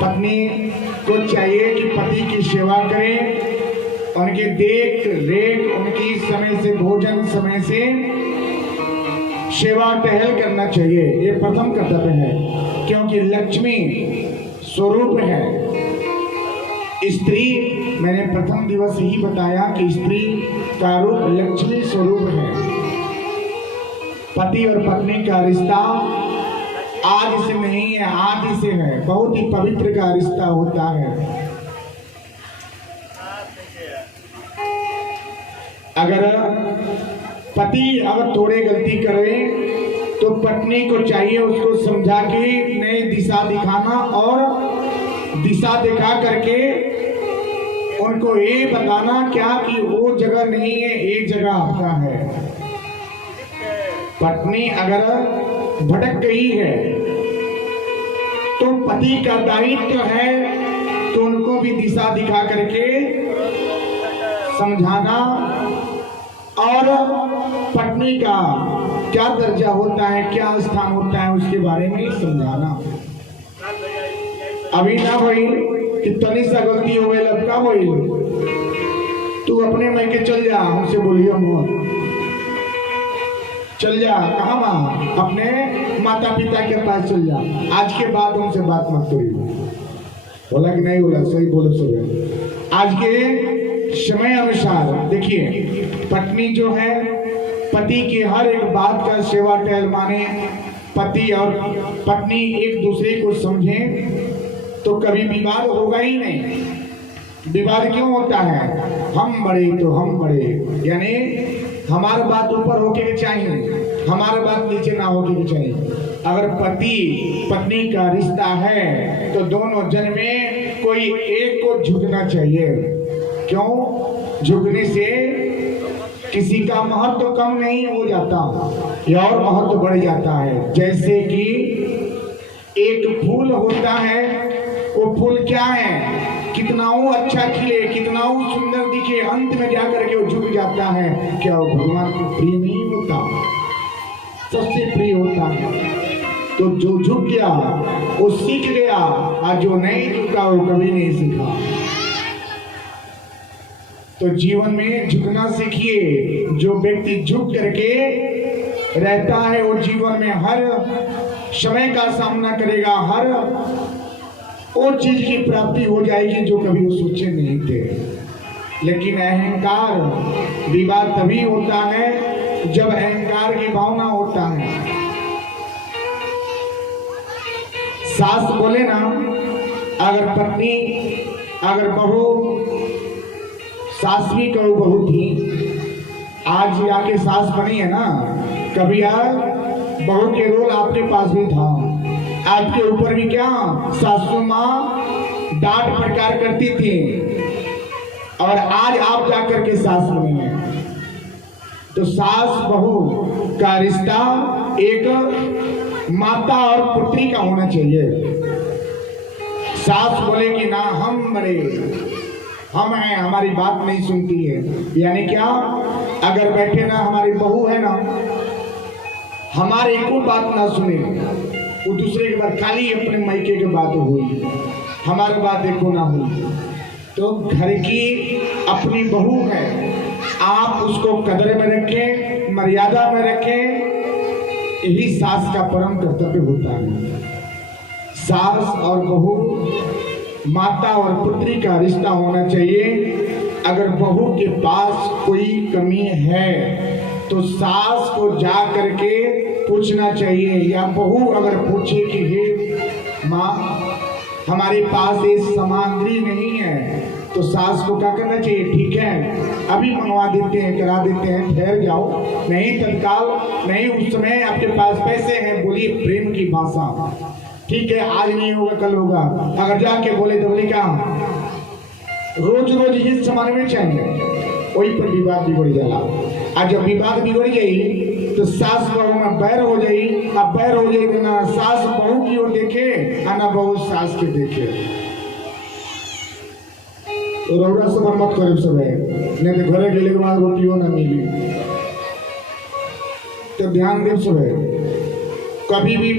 पत्नी को चाहिए कि पति की सेवा करें, उनके देख रेख, उनकी समय से भोजन, समय से सेवा टहल करना चाहिए। ये प्रथम कर्तव्य है, क्योंकि लक्ष्मी स्वरूप है स्त्री। मैंने प्रथम दिवस ही बताया कि स्त्री का रूप लक्ष्मी स्वरूप है। पति और पत्नी का रिश्ता आज से नहीं है, आदि से है। बहुत ही पवित्र का रिश्ता होता है। अगर पति अगर थोड़े गलती करे तो पत्नी को चाहिए उसको समझा के नई दिशा दिखाना और दिशा दिखा करके उनको ये बताना क्या कि वो जगह नहीं है, एक जगह आपका है। पत्नी अगर भटक गई है तो पति का दायित्व है तो उनको भी दिशा दिखा करके समझाना और पत्नी का क्या दर्जा होता है, क्या स्थान होता है, उसके बारे में समझाना। अभी ना भाई कि तनी सा गलती हो गई, अब का भाई तू अपने मायके चल जा, हमसे बोलियो मत, चल जा। कहाँ माँ? अपने माता पिता के पास चल जा, आज के बाद उनसे बात मत करिए। बोला कि नहीं बोला? सही बोलो सब। आज के समय अनुसार देखिए, पत्नी जो है पति की हर एक बात का सेवा टहल माने, पति और पत्नी एक दूसरे को समझें तो कभी विवाद होगा ही नहीं। विवाद क्यों होता है? हम बड़े तो हम बड़े, यानी हमारा बात ऊपर होके के चाहिए, हमारा बात नीचे ना होके के चाहिए। अगर पति पत्नी का रिश्ता है तो दोनों जन में कोई एक को झुकना चाहिए। क्यों? झुकने से किसी का महत्व कम नहीं हो जाता या और महत्व बढ़ जाता है। जैसे कि एक फूल होता है, वो फूल क्या है, कितना वो अच्छा खिले, कितना वो सुंदर दिखे, अंत में जाकर के वो झुक जाता है। क्या वो भगवान को प्रिय नहीं होता? सबसे प्रिय होता है। तो जो झुक गया वो सीख गया, और जो नहीं झुका वो कभी नहीं सीखा। तो जीवन में झुकना सीखिए। जो व्यक्ति झुक करके रहता है वो जीवन में हर समय का सामना करेगा, हर वो चीज की प्राप्ति हो जाएगी जो कभी वो सोचे नहीं थे। लेकिन अहंकार विवाद तभी होता है जब अहंकार की भावना होता है। सास बोले ना, अगर पत्नी, अगर बहू, सास भी कहो बहू थी, आज आके सास बनी है ना, कभी यार बहू के रोल आपके पास भी था, आपके ऊपर भी क्या सासू माँ डांट फटकार करती थी, और आज आप जाकर के सास बनी है। तो सास बहू का रिश्ता एक माता और पुत्री का होना चाहिए। सास बोले कि ना हम बड़े, हम हैं, हमारी बात नहीं सुनती है, यानी क्या, अगर बैठे ना हमारी बहू है ना, हमारी कोई बात ना सुने, वो दूसरे के बाद खाली अपने मायके की बात हुई, हमारी बात एको ना हुई। तो घर की अपनी बहू है, आप उसको कदर में रखें, मर्यादा में रखें, यही सास का परम कर्तव्य होता है। सास और बहू, माता और पुत्री का रिश्ता होना चाहिए। अगर बहू के पास कोई कमी है तो सास को जा करके पूछना चाहिए, या बहू अगर पूछे कि हे माँ हमारे पास ये सामग्री नहीं है, तो सास को क्या करना चाहिए, ठीक है अभी मंगवा देते हैं, करा देते हैं, ठहर जाओ, नहीं तत्काल नहीं, उस समय आपके पास पैसे हैं, बोलिए प्रेम की भाषा, ठीक है आज नहीं होगा कल होगा। अगर जाके बोले तो बोले क्या रोज रोज ये सामान में चाहिए, वही पर विवाद बिगड़ जाला। आज जब विवाद बिगड़ गई तो सास बहू में बैर हो जाई, अब बैर हो जाई तो ना सास बहू की ओर देखे और ना बहू सास के देखे। तो रौरा सब मत करे सब है, नहीं तो घरे गेले के बाद रोटियों ना मिली। तो ध्यान दे सब है, कभी भी